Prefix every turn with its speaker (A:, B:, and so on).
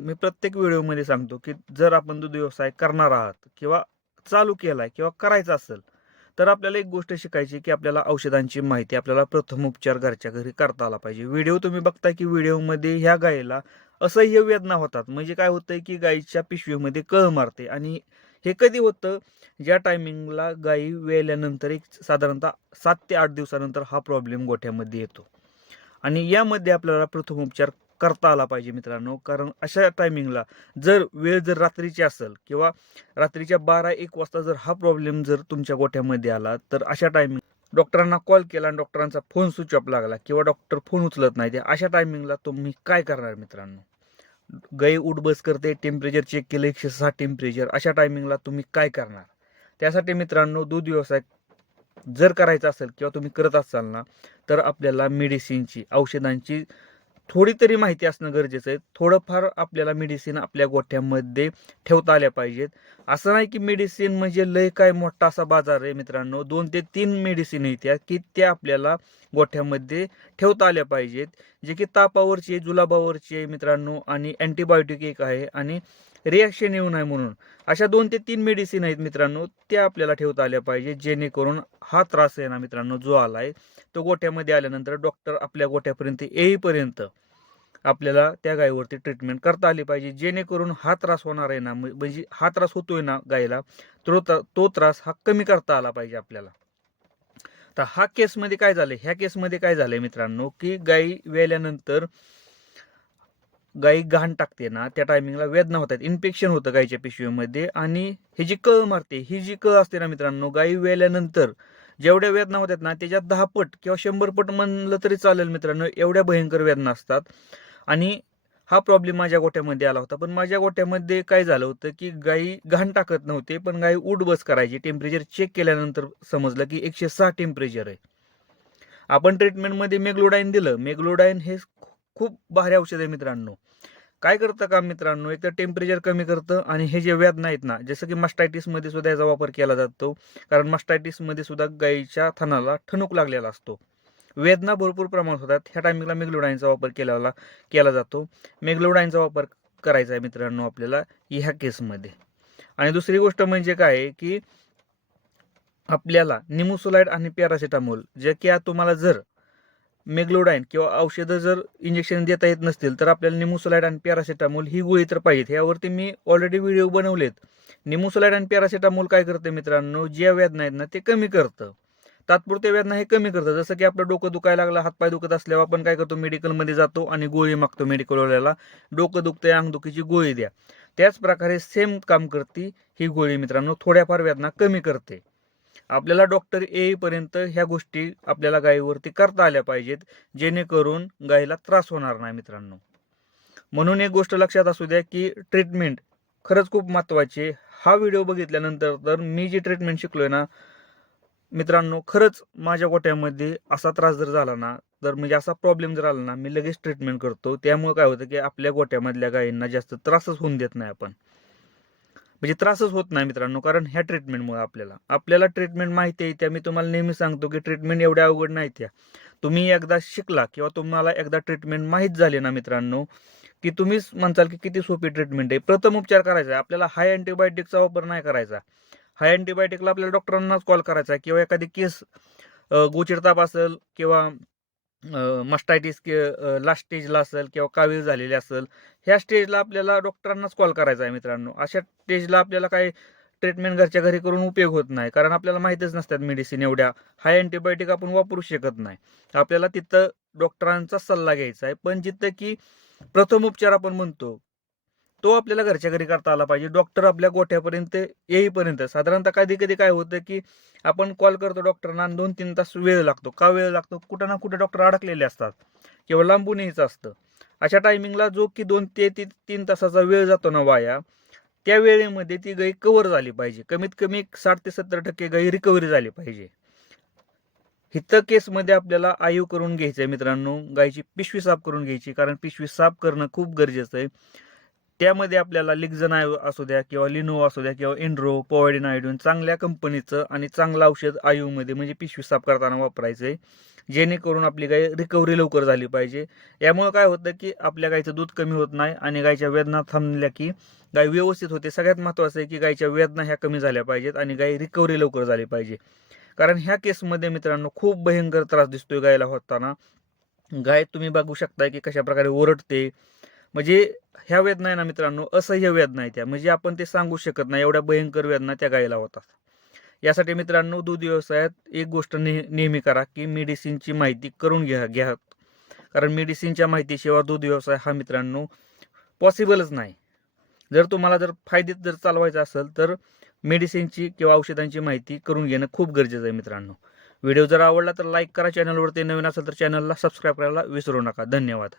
A: मी प्रत्येक व्हिडिओमध्ये सांगतो की जर आपण दूध व्यवसाय करणार आहात किंवा चालू केलाय किंवा करायचा असेल तर आपल्याला एक गोष्ट शिकायची की आपल्याला औषधांची माहिती आपल्याला प्रथम उपचार घरच्या घरी करता आला पाहिजे. व्हिडिओ तुम्ही बघता की व्हिडिओमध्ये ह्या गायीला असह्य वेदना होतात. म्हणजे काय होतं की गायीच्या पिशवीमध्ये कळ मारते आणि हे कधी होतं? ज्या टायमिंगला गायी वेल्यानंतर एक साधारणतः सात ते आठ दिवसानंतर हा प्रॉब्लेम गोठ्यामध्ये येतो. आणि यामध्ये आपल्याला प्रथम उपचार करता आला पाहिजे मित्रांनो. कारण अशा टायमिंगला जर वेळ जर रात्रीची असेल किंवा रात्रीच्या बारा एक वाजता जर हा प्रॉब्लेम जर तुमच्या गोठ्यामध्ये आला तर अशा टायमिंग डॉक्टरांना कॉल केला आणि डॉक्टरांचा फोन स्विच ऑफ लागला किंवा डॉक्टर फोन उचलत नाही ते अशा टायमिंगला तुम्ही काय करणार मित्रांनो? गाई उठबस करते टेम्परेचर चेक केलं एकशे सहा टेम्परेचर अशा टायमिंगला तुम्ही काय करणार? त्यासाठी मित्रांनो दूध व्यवसाय जर करायचा असेल किंवा तुम्ही करत असाल ना तर आपल्याला मेडिसिनची औषधांची थोडी तरी माहिती असणं गरजेचं आहे. थोडंफार आपल्याला मेडिसिन आपल्या गोठ्यामध्ये ठेवता आल्या पाहिजेत. असं नाही की मेडिसिन म्हणजे लय काय मोठा असा बाजार आहे मित्रांनो. दोन ते तीन मेडिसिन येत्या की त्या आपल्याला गोठ्यामध्ये ठेवता आल्या पाहिजेत. जे की तापावरची आहे जुलाबावरची आहे मित्रांनो आणि अँटीबायोटिक एक आहे आणि रिॲक्शन येऊ नये म्हणून. अशा दोन ते तीन मेडिसिन आहेत मित्रांनो त्या आपल्याला ठेवता आल्या पाहिजेत. जेणेकरून हा त्रास आहे ना मित्रांनो जो आला आहे तो गोठ्यामध्ये आल्यानंतर डॉक्टर आपल्या गोठ्यापर्यंत येईपर्यंत आपल्याला त्या गायीवरती ट्रीटमेंट करता आली पाहिजे. जेणेकरून हा त्रास होणार आहे ना म्हणजे हा त्रास होतोय ना गायीला तो तो त्रास हा कमी करता आला पाहिजे आपल्याला. तर हा केसमध्ये काय झालं ह्या केसमध्ये काय झालंय मित्रांनो की गायी वेल्यानंतर गायी घाण टाकते ना त्या टायमिंगला वेदना होतात. इन्फेक्शन होतं गायीच्या पिशवीमध्ये आणि ही जी कळ मारते ही जी कळ असते ना मित्रांनो गायी वेल्यानंतर जेवढ्या वेदना होतात ना त्याच्यात दहा पट किंवा शंभर पट म्हणलं तरी चालेल मित्रांनो एवढ्या भयंकर वेदना असतात. आणि हा प्रॉब्लेम माझ्या गोट्यामध्ये आला होता. पण माझ्या गोट्यामध्ये काय झालं होतं की गाई घाण टाकत नव्हते पण गाई उठ बस करायची. टेम्परेचर चेक केल्यानंतर समजलं की एकशे सहा टेम्परेचर आहे. आपण ट्रीटमेंटमध्ये मेग्लोडाईन दिलं. मेग्लोडाईन हे खूप भारी औषध आहे मित्रांनो. काय करतं का मित्रांनो? एक तर टेम्परेचर कमी करतं आणि हे जे वेदना आहेत ना जसं की मस्टायटिसमध्ये सुद्धा याचा वापर केला जातो. कारण मस्टायटिसमध्ये सुद्धा गायीच्या थनाला ठणूक लागलेला असतो. वेदना भरपूर प्रमाणात होतात. ह्या टायमिंगला मेग्लोडाईनचा वापर केला केला जातो. मेग्लोडाईनचा वापर करायचा आहे मित्रांनो आपल्याला ह्या केसमध्ये आणि दुसरी गोष्ट म्हणजे काय की आपल्याला निमोसोलाइड आणि पॅरासिटामोल जे की तुम्हाला जर मेग्लोडाईन किंवा औषधं जर इंजेक्शन देता येत नसतील तर आपल्याला निमोसोलाइड आणि पॅरासिटामोल ही गोळी तर पाहिजेत. यावरती मी ऑलरेडी व्हिडिओ बनवलेत. निमोसोलाइड आणि पॅरासिटामोल काय करतं मित्रांनो? ज्या वेदना आहेत ना ते कमी करतं. तात्पुरत्या वेदना हे कमी करतं. जसं की आपलं डोकं दुखायला लागलं हातपाय दुखत असल्यावर आपण काय करतो? मेडिकलमध्ये जातो आणि गोळी मागतो मेडिकलवाल्याला डोकं दुखतंय अंगदुखीची गोळी द्या. त्याच प्रकारे सेम काम करते ही गोळी मित्रांनो. थोड्याफार वेदना कमी करते. आपल्याला डॉक्टर येईपर्यंत ह्या गोष्टी आपल्याला गायीवरती करता आल्या पाहिजेत जेणेकरून गायीला त्रास होणार नाही मित्रांनो. म्हणून एक गोष्ट लक्षात असू द्या की ट्रीटमेंट खरंच खूप महत्वाची आहे. हा व्हिडिओ बघितल्यानंतर तर मी जी ट्रीटमेंट शिकलो आहे ना मित्रांनो खरंच माझ्या गोट्यामध्ये असा त्रास जर झाला ना तर म्हणजे असा प्रॉब्लेम जर आला ना मी लगेच ट्रीटमेंट करतो. त्यामुळे काय होतं की आपल्या गोट्यामधल्या गायींना जास्त त्रासच होऊन देत नाही आपण. म्हणजे त्रासच होत नाही मित्रांनो कारण ह्या ट्रीटमेंटमुळे आपल्याला. आपल्याला ट्रीटमेंट माहिती आहे त्या मी तुम्हाला नेहमी सांगतो की ट्रीटमेंट एवढ्या अवघड नाही त्या तुम्ही एकदा शिकला किंवा तुम्हाला एकदा ट्रीटमेंट माहीत झाली ना मित्रांनो की तुम्हीच म्हणताल की किती सोपी ट्रीटमेंट आहे. प्रथम उपचार करायचा. आहे आपल्याला हाय अँटीबायोटिकचा वापर नाही करायचा. हाय अँटीबायोटिकला आपल्याला डॉक्टरांनाच कॉल करायचा आहे किंवा एखादी केस गोचिरताप असेल किंवा मस्टायटिस लास्ट स्टेजला असेल किंवा कावीळ झालेली असेल ह्या स्टेजला आपल्याला डॉक्टरांनाच कॉल करायचा आहे मित्रांनो. अशा स्टेजला आपल्याला काय ट्रीटमेंट घरच्या घरी करून उपयोग होत नाही कारण आपल्याला माहितीच नसतात मेडिसिन एवढ्या. हाय अँटीबायोटिक आपण वापरू शकत नाही. आपल्याला तिथं डॉक्टरांचा सल्ला घ्यायचा आहे. पण जिथं की प्रथम उपचार आपण म्हणतो तो आपल्याला घरच्या घरी करता आला पाहिजे. डॉक्टर आपल्या गोठ्यापर्यंत येईपर्यंत. साधारणतः कधी कधी काय होतं की आपण कॉल करतो डॉक्टरना आणि दोन तीन तास वेळ लागतो. का वेळ लागतो? कुठं ना कुठं डॉक्टर अडकलेले असतात. किंवा लांबून यायचं असतं. अशा टायमिंगला जो की दोन ते ती- तीन तासाचा वेळ जातो ना वाया त्या वेळेमध्ये ती गाई कव्हर झाली पाहिजे. कमीत कमी साठ ते सत्तर टक्के गाई रिकव्हरी झाली पाहिजे. हित केसमध्ये आपल्याला आयु करून घ्यायचं आहे मित्रांनो. गायची पिशवी साफ करून घ्यायची. कारण पिशवी साफ करणं खूप गरजेचं आहे. त्यामध्ये आपल्याला लिग्झन आय असू द्या किंवा लिनो असू द्या किंवा इंड्रो पोवायडिन आयोडीन चांगल्या कंपनीचं आणि चांगलं औषध आयूमध्ये म्हणजे पिशवी साफ करताना वापरायचं आहे जेणेकरून आपली गाय रिकव्हरी लवकर झाली पाहिजे. यामुळे काय होतं की आपल्या गायचं दूध कमी होत नाही आणि गायच्या वेदना थांबल्या की गाय व्यवस्थित होते. सगळ्यात महत्त्वाचं आहे की गायच्या वेदना ह्या कमी झाल्या पाहिजेत आणि गाय रिकव्हरी लवकर झाली पाहिजे. कारण ह्या केसमध्ये मित्रांनो खूप भयंकर त्रास दिसतोय गायला होताना. गाय तुम्ही बघू शकताय की कशा प्रकारे ओरडते म्हणजे ह्या वेदना आहे ना मित्रांनो असह्य वेदना आहे त्या. म्हणजे आपण ते सांगू शकत नाही एवढ्या भयंकर वेदना त्या गायीला होतात. यासाठी मित्रांनो दूध व्यवसायात एक गोष्ट नेह- नेहमी करा की मेडिसिनची माहिती करून घ्या घ्या. कारण मेडिसिनच्या माहितीशिवाय दूध व्यवसाय हा मित्रांनो पॉसिबलच नाही. जर तुम्हाला जर फायदेत जर चालवायचं असेल तर मेडिसिनची किंवा औषधांची माहिती करून घेणं खूप गरजेचं आहे मित्रांनो. व्हिडिओ जर आवडला तर लाईक करा चॅनलवरती नवीन असेल तर चॅनलला सबस्क्राईब करायला विसरू नका. धन्यवाद.